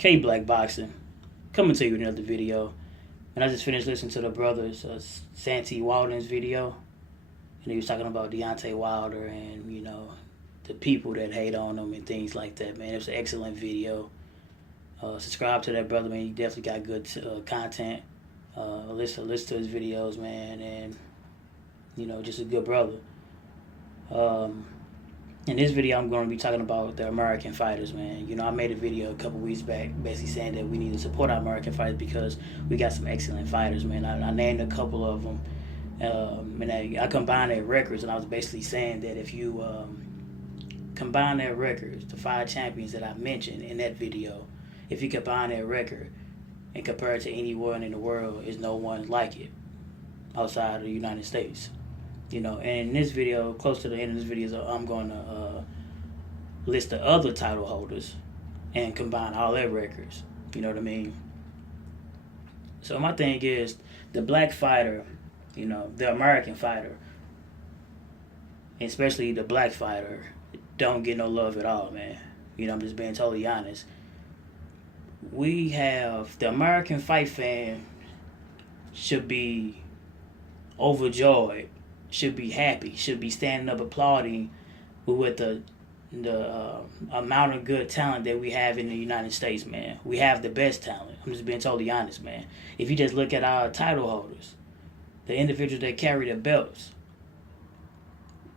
K Black Boxing, coming to you with another video. And I just finished listening to the brothers Santi Walden's video, and he was talking about Deontay Wilder and the people that hate on him and things like that. Man, it was an excellent video. Subscribe to that brother, man. He definitely got good content. Listen to his videos, man, and just a good brother. In this video, I'm going to be talking about the American fighters, man. I made a video a couple weeks back basically saying that we need to support our American fighters because we got some excellent fighters, man. I named a couple of them, and I combined their records, and I was basically saying that if you combine their records, the 5 champions that I mentioned in that video, if you combine their record and compare it to anyone in the world, there's no one like it outside of the United States. And in this video, close to the end of this video, I'm going to list the other title holders and combine all their records. You know what I mean? So my thing is, the black fighter, the American fighter, especially the black fighter, don't get no love at all, man. I'm just being totally honest. We have the American fight fan should be overjoyed, should be happy, should be standing up applauding with the amount of good talent that we have in the United States, man. We have the best talent. I'm just being totally honest, man. If you just look at our title holders, the individuals that carry the belts,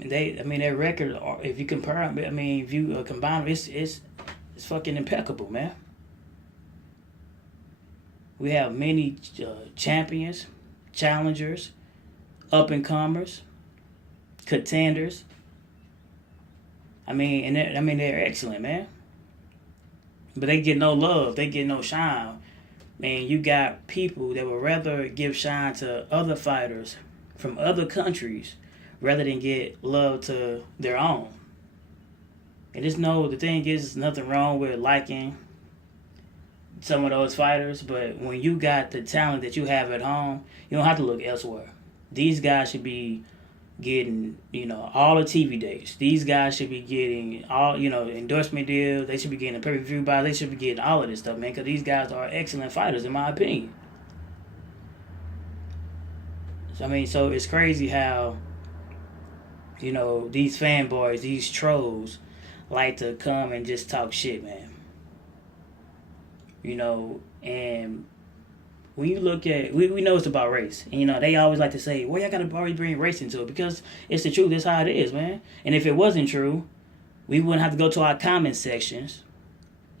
and their record, if you compare them, if you combine them, it's fucking impeccable, man. We have many champions, challengers, up-and-comers, contenders. They're excellent, man. But they get no love. They get no shine. Man, you got people that would rather give shine to other fighters from other countries rather than get love to their own. And the thing is, there's nothing wrong with liking some of those fighters, but when you got the talent that you have at home, you don't have to look elsewhere. These guys should be getting, all the TV dates. These guys should be getting all, endorsement deals. They should be getting a pay-per-view buy. They should be getting all of this stuff, man, because these guys are excellent fighters, in my opinion. So it's crazy how, these fanboys, these trolls, like to come and just talk shit, man. And when you look at, we know it's about race. And, they always like to say, well, y'all got to always bring race into it because it's the truth. That's how it is, man. And if it wasn't true, we wouldn't have to go to our comment sections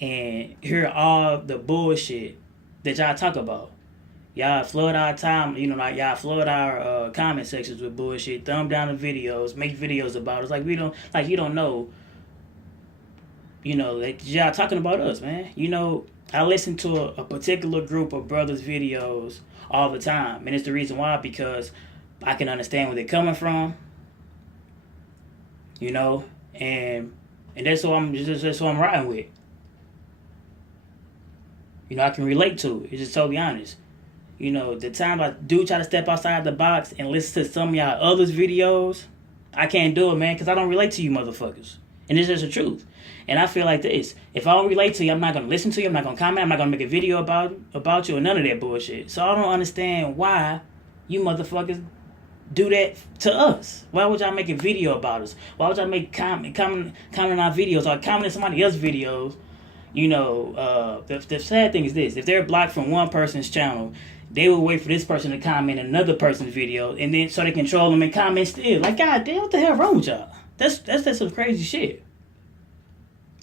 and hear all the bullshit that y'all talk about. Y'all flood our time, y'all flood our comment sections with bullshit, thumb down the videos, make videos about us. You don't know, that y'all talking about us, man. I listen to a particular group of brothers' videos all the time, and it's the reason why, because I can understand where they're coming from, and that's what I'm riding with. I can relate to it. It's just totally honest. The time I do try to step outside the box and listen to some of y'all others' videos, I can't do it, man, because I don't relate to you motherfuckers. And it's just the truth. And I feel like this. If I don't relate to you, I'm not going to listen to you. I'm not going to comment. I'm not going to make a video about you or none of that bullshit. So I don't understand why you motherfuckers do that to us. Why would y'all make a video about us? Why would y'all make comment on our videos or comment on somebody else's videos? The sad thing is this. If they're blocked from one person's channel, they will wait for this person to comment on another person's video, and then so they control them and comment still. Like, God damn, what the hell wrong with y'all? That's some crazy shit.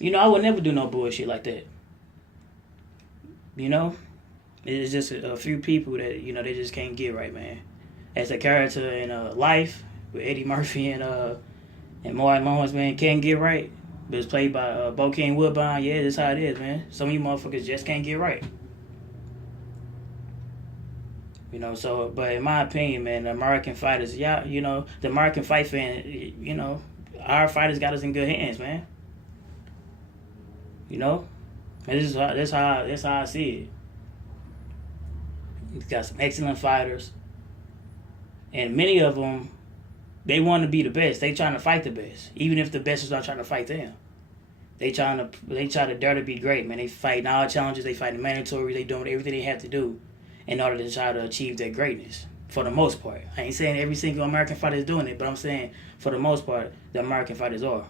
I would never do no bullshit like that. It's just a few people that, they just can't get right, man. As a character in Life with Eddie Murphy and Martin Lawrence, man, can't get right. But it's played by Bokeem Woodbine. Yeah, that's how it is, man. Some of you motherfuckers just can't get right. But in my opinion, man, the American fighters, the American fight fan, our fighters got us in good hands, man. And that's how I see it. He's got some excellent fighters, and many of them, they want to be the best. They trying to fight the best, even if the best is not trying to fight them. They try to dare to be great, man. They fighting all challenges. They fighting mandatory. They doing everything they have to do in order to try to achieve their greatness. For the most part, I ain't saying every single American fighter is doing it, but I'm saying for the most part, the American fighters are,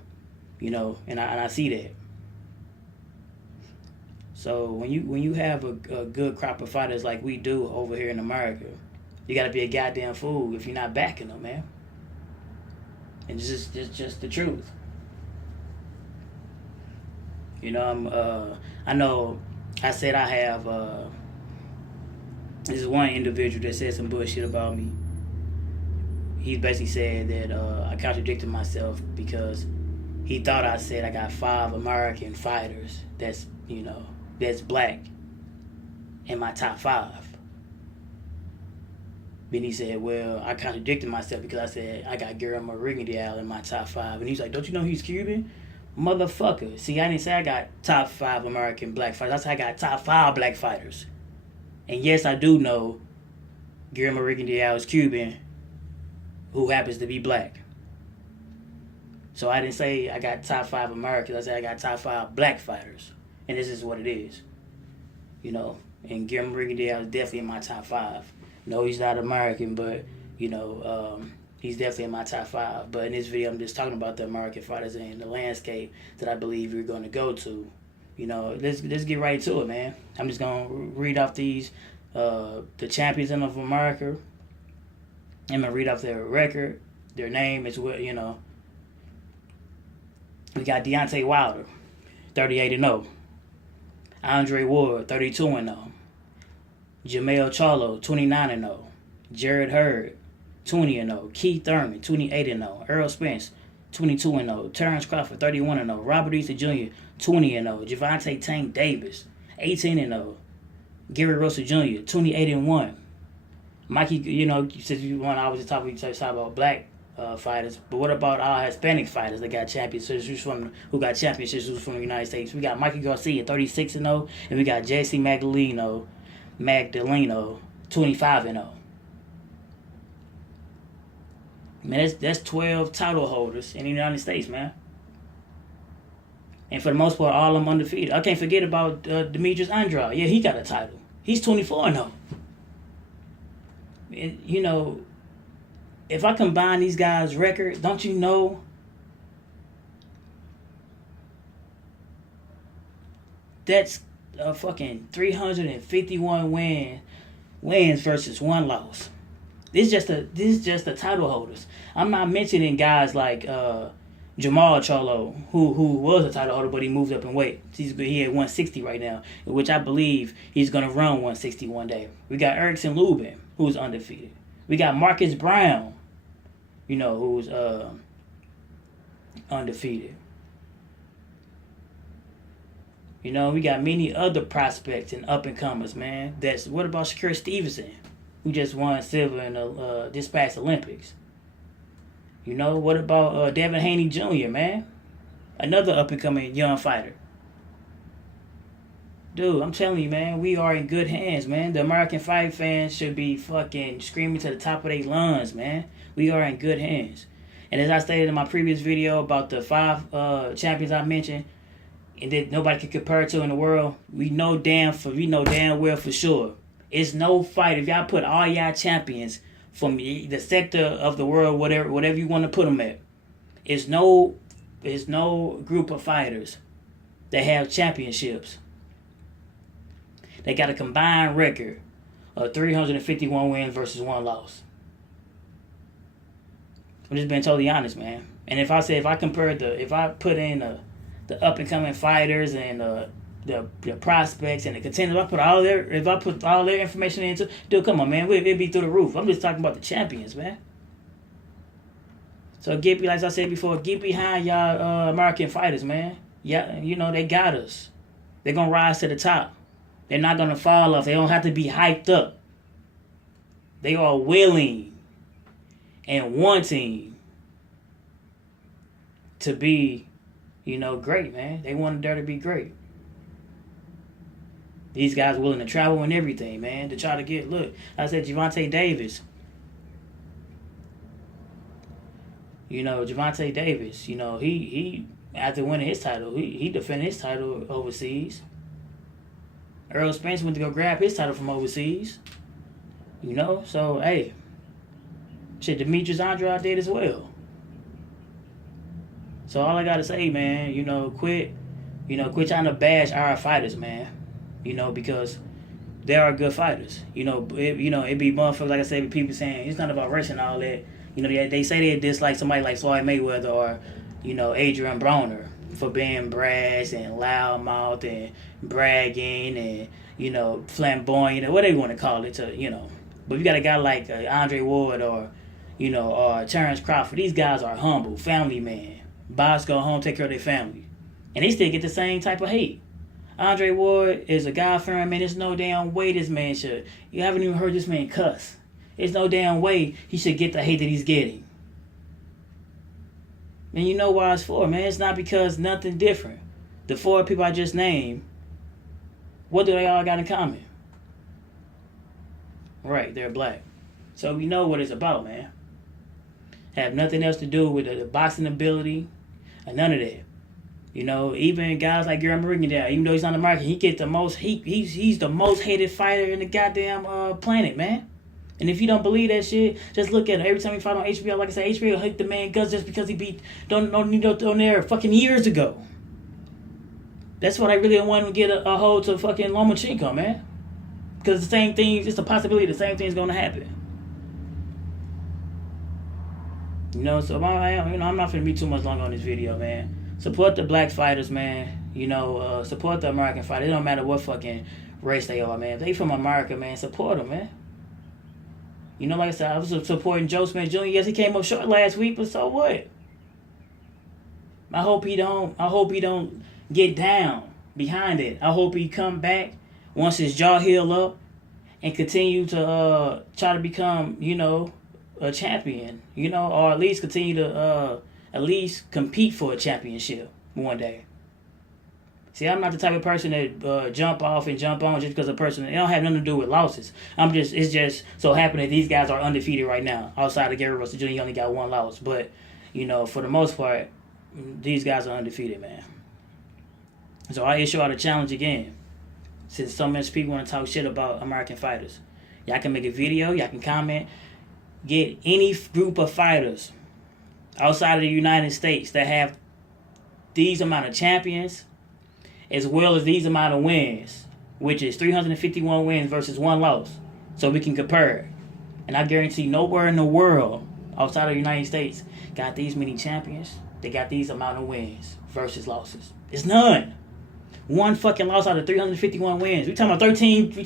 and I see that. So when you have a good crop of fighters like we do over here in America, you got to be a goddamn fool if you're not backing them, man. And it's just the truth. I know I said I have. This is one individual that said some bullshit about me. He basically said that I contradicted myself because he thought I said I got 5 American fighters that's black in my top 5. Then he said, well, I contradicted myself because I said I got Guillermo Rigondeaux in my top 5. And he's like, don't you know he's Cuban? Motherfucker. See, I didn't say I got top 5 American black fighters. I said I got top 5 black fighters. And yes, I do know Guillermo Rigondeaux is Cuban, who happens to be black. So I didn't say I got top 5 Americans. I said I got top 5 black fighters. And this is what it is. And Guillermo Rigondeaux is definitely in my top 5. No, he's not American, but, he's definitely in my top 5. But in this video, I'm just talking about the American fighters and the landscape that I believe we're going to go to. Let's get right to it, man. I'm just gonna read off these the champions of America. I'm gonna read off their record, their name as well. We got Deontay Wilder, 38-0. Andre Ward, 32-0. Jermell Charlo, 29-0. Jarrett Hurd, 20-0. Keith Thurman, 28-0. Errol Spence, 22-0. Terrence Crawford, 31-0. Robert Easter Jr., 20-0. Gervonta Tank Davis, 18-0. Gary Russell Jr., 28-1. Mikey, since you want, I was just talking about black fighters, but what about all Hispanic fighters that got championships who got championships from the United States? We got Mikey Garcia, 36-0, and we got Jesse Magdaleno, 25-0. Man, that's 12 title holders in the United States, man. And for the most part, all of them undefeated. I can't forget about Demetrius Andrade. Yeah, he got a title. He's 24-0. If I combine these guys' records, don't you know that's a fucking 351 wins versus 1 loss. This is just the title holders. I'm not mentioning guys like Jamal Charlo, who was a title holder, but he moved up in weight. He at 160 right now, which I believe he's going to run 160 one day. We got Erickson Lubin, who's undefeated. We got Marcus Brown, who's undefeated. We got many other prospects and up-and-comers, man. What about Shakur Stevenson, who just won silver in this past Olympics? What about Devin Haney Jr., man? Another up-and-coming young fighter. Dude, I'm telling you, man, we are in good hands, man. The American fight fans should be fucking screaming to the top of their lungs, man. We are in good hands. And as I stated in my previous video about the 5 champions I mentioned, and that nobody can compare to in the world, we know damn well for sure. It's no fight. If y'all put all y'all champions from the sector of the world, whatever you want to put them at, it's no group of fighters that have championships. They got a combined record of 351 wins versus 1 loss. I'm just being totally honest, man. And if I put in the up and coming fighters and the prospects and the contenders, if I put all their information into, dude, come on, man, it'd be through the roof. I'm just talking about the champions, man. So like I said before, get behind y'all American fighters, man. Yeah, they got us. They're gonna rise to the top. They're not gonna fall off. They don't have to be hyped up. They are willing and wanting to be, great, man. They want to be great. These guys willing to travel and everything, man, to try to get, look, I said Gervonta Davis. Gervonta Davis, he After winning his title, he defended his title overseas. Errol Spence went to go grab his title from overseas. You know, so hey, shit, Demetrius Andrade did as well. So all I gotta say, man, quit trying to bash our fighters, man. Because they are good fighters. It be motherfuckers, like I said, people saying it's not about race and all that. They say they dislike somebody like Floyd Mayweather or, Adrian Broner for being brash and loudmouth and bragging and, flamboyant or whatever you want to call it But you got a guy like Andre Ward or Terrence Crawford. These guys are humble, family man. Boss go home, take care of their family. And they still get the same type of hate. Andre Ward is a God-fearing man. There's no damn way this man should. You haven't even heard this man cuss. There's no damn way he should get the hate that he's getting. And you know why it's for, man. It's not because nothing different. The 4 people I just named, what do they all got in common? Right, they're black. So we know what it's about, man. Have nothing else to do with the boxing ability and none of that. Even guys like Gary Rigondeaux, even though he's not American, he gets the most heat. He's the most hated fighter in the goddamn planet, man. And if you don't believe that shit, just look at it. Every time he fought on HBO, like I said, HBO hit the man guts just because he beat Don't there fucking years ago. That's what I really want to get a hold to fucking Lomachenko, man. Because the same thing, it's a possibility the same thing is going to happen. So I'm not finna be too much longer on this video, man. Support the black fighters, man. Support the American fighters. It don't matter what fucking race they are, man. If they from America, man, support them, man. Like I said, I was supporting Joe Smith Jr. Yes, he came up short last week, but so what? I hope he don't get down behind it. I hope he come back once his jaw heal up and continue to try to become, a champion, or at least continue to at least compete for a championship one day. See, I'm not the type of person that jump off and jump on just because a person. It don't have nothing to do with losses. It's just so happening that these guys are undefeated right now. Outside of Gary Russell Jr., he only got 1 loss, but for the most part, these guys are undefeated, man. So I issue out a challenge again. Since so many people want to talk shit about American fighters, y'all can make a video, y'all can comment, get any group of fighters outside of the United States that have these amount of champions as well as these amount of wins, which is 351 wins versus 1 loss, so we can compare. And I guarantee nowhere in the world outside of the United States got these many champions. They got these amount of wins versus losses. It's none. 1 fucking loss out of 351 wins. We talking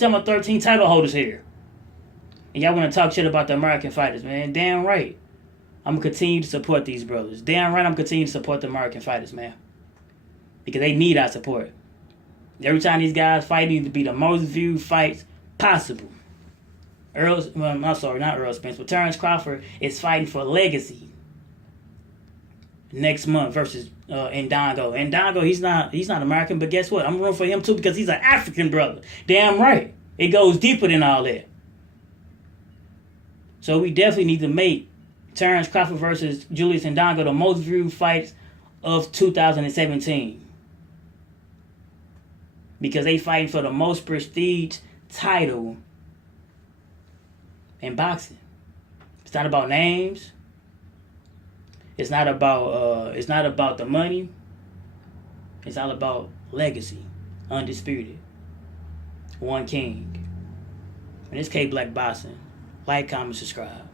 about 13 title holders here. And y'all want to talk shit about the American fighters, man. Damn right. I'm going to continue to support these brothers. Damn right I'm going to continue to support the American fighters, man. Because they need our support. Every time these guys fight, need to be the most viewed fights possible. Not Errol Spence, but Terrence Crawford is fighting for legacy next month versus Indongo. Indongo, he's not American, but guess what? I'm rooting for him too because he's an African brother. Damn right. It goes deeper than all that. So we definitely need to make Terrence Crawford versus Julius Indongo the most viewed fights of 2017. Because they fighting for the most prestige title in boxing. It's not about names. It's not about the money. It's all about legacy. Undisputed. One king. And it's K Black Boxing. Like, comment, subscribe.